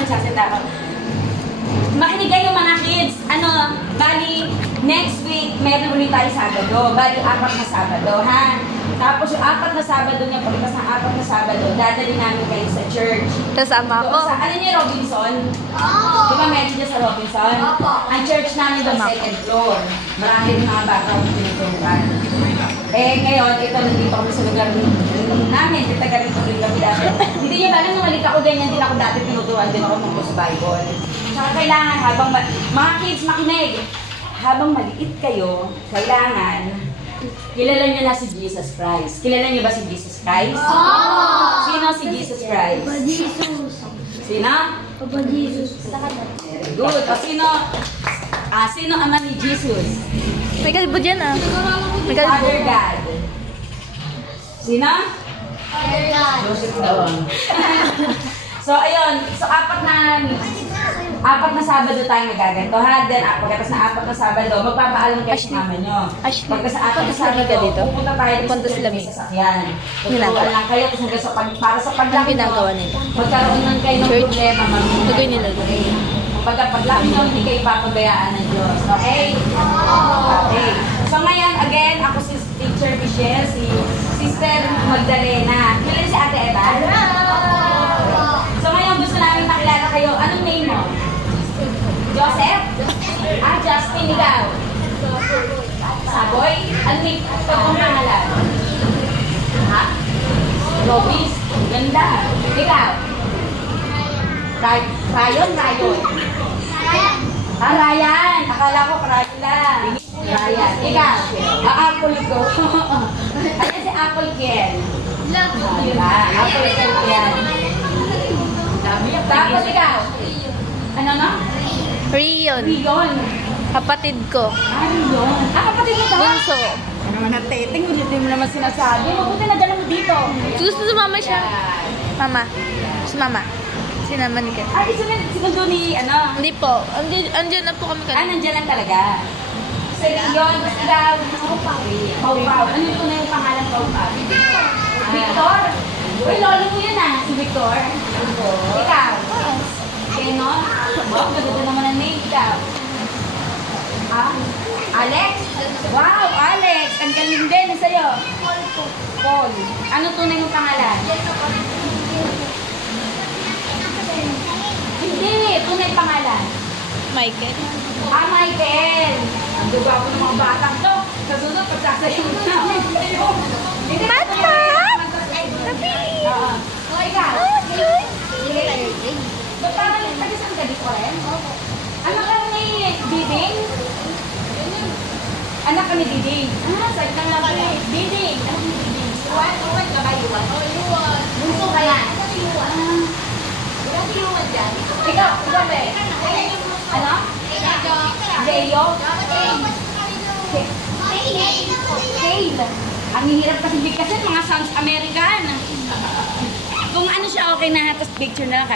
nagsasalita ako. Makinig kayo mga kids. Bali, next week, meron ulit tayo Sabado. Bali, 4 na Sabado, ha? Tapos yung 4 na Sabado niya, pagkas ng 4 na Sabado, dadali namin kayo sa church. Kasama ko. Ano niya, Robinson? Di ba meron niya sa Robinson? Ang church namin doon, 2nd floor. Marami rin mga bata ang tinuturuan. Ngayon, ito, nandito kami sa lugar namin. Taga-rin sa lugar kami dati. Hindi niyo ba alam, nung malik ako, ganyan din ako dati, tinuturuan din ako tungkol sa Bible. Tsaka kailangan, mga kids, makinig. Habang maliit kayo, kailangan, kilala niyo na si Jesus Christ. Kilala niyo ba si Jesus Christ? Sino si Jesus Christ? Papa Jesus. Sino? Papa Jesus. Very good. O sino ama ni Jesus? May kalbo dyan ah. May kalbo. Father God. Sino? Father God. Joseph daw. So, ayun. So, 4 na Sabado tayo magaganto, ha? Then, pagkatapos na 4 na Sabado, magpapaalam kayo sa mama nyo. Pagkatapos sa 4 na Sabado, pupunta tayo sa sasakyan. Ginagawa lang kayo para sa paglaki nyo, magkaroon lang kayo ng problema, Tugoy nila. Paglaki nyo, hindi kayo papabayaan ng Diyos. Okay? Okay. So, ngayon, again, ako si Teacher Michelle, si Sister Magdalena. Kailan si Ate Eva? So, ngayon, gusto namin makilala kayo. Anong name mo? Joseph? Justin, ikaw? Saboy? Anong name? Pagkong pangalan? Ha? Robis? Ganda. Ikaw? Ryan? Ryan. Akala ko Ryan lang. Ryan. Ikaw? Apple ko. Ayan si Apple Ken. Diba? Apple Ken yan. Tapos ikaw? Ano no? Rion. Rion. Kapatid ko. Rion. Kapatid mo ba? Bunso. Ano naman na teteng, hindi mo naman sinasabi. Mabuti na gano'n mo dito. Gusto sumama siya. Mama. Sumama. Sinama ni Ken. Sinundo ni, Hindi po. Andyan na po kami kanina. Nandiyan lang talaga. Si Rion, basta ikaw. Pau-Pau. Ano yung tunay yung pangalan Pau-Pau? Victor? Uy, lolo mo yun si Victor. Ikaw? Keno? Ganda naman ang name. Ikaw? Alex? Wow, Alex! Ang galing din sa'yo. Paul. Ano tunay yung pangalan? Hindi, tunay pangalan. Michael. Michael! Ang duga ko ng mga batang to. Kasunod, pagsasayaw mo namin. Mata! Ikaw? Ba't parang nagtagisan ka dito rin? Anak ka ni Diding? Anak ka ni Diding? Saan ka nga ba? Diding. Anak ni Diding. Iwan ka ba? Iwan? Bunso ka yan. Ikaw ba? Ano? Leo? Kale. Ang hirap kasi bigkasin, mga South American. Kung ano siya, okay na, tapos picture na lang.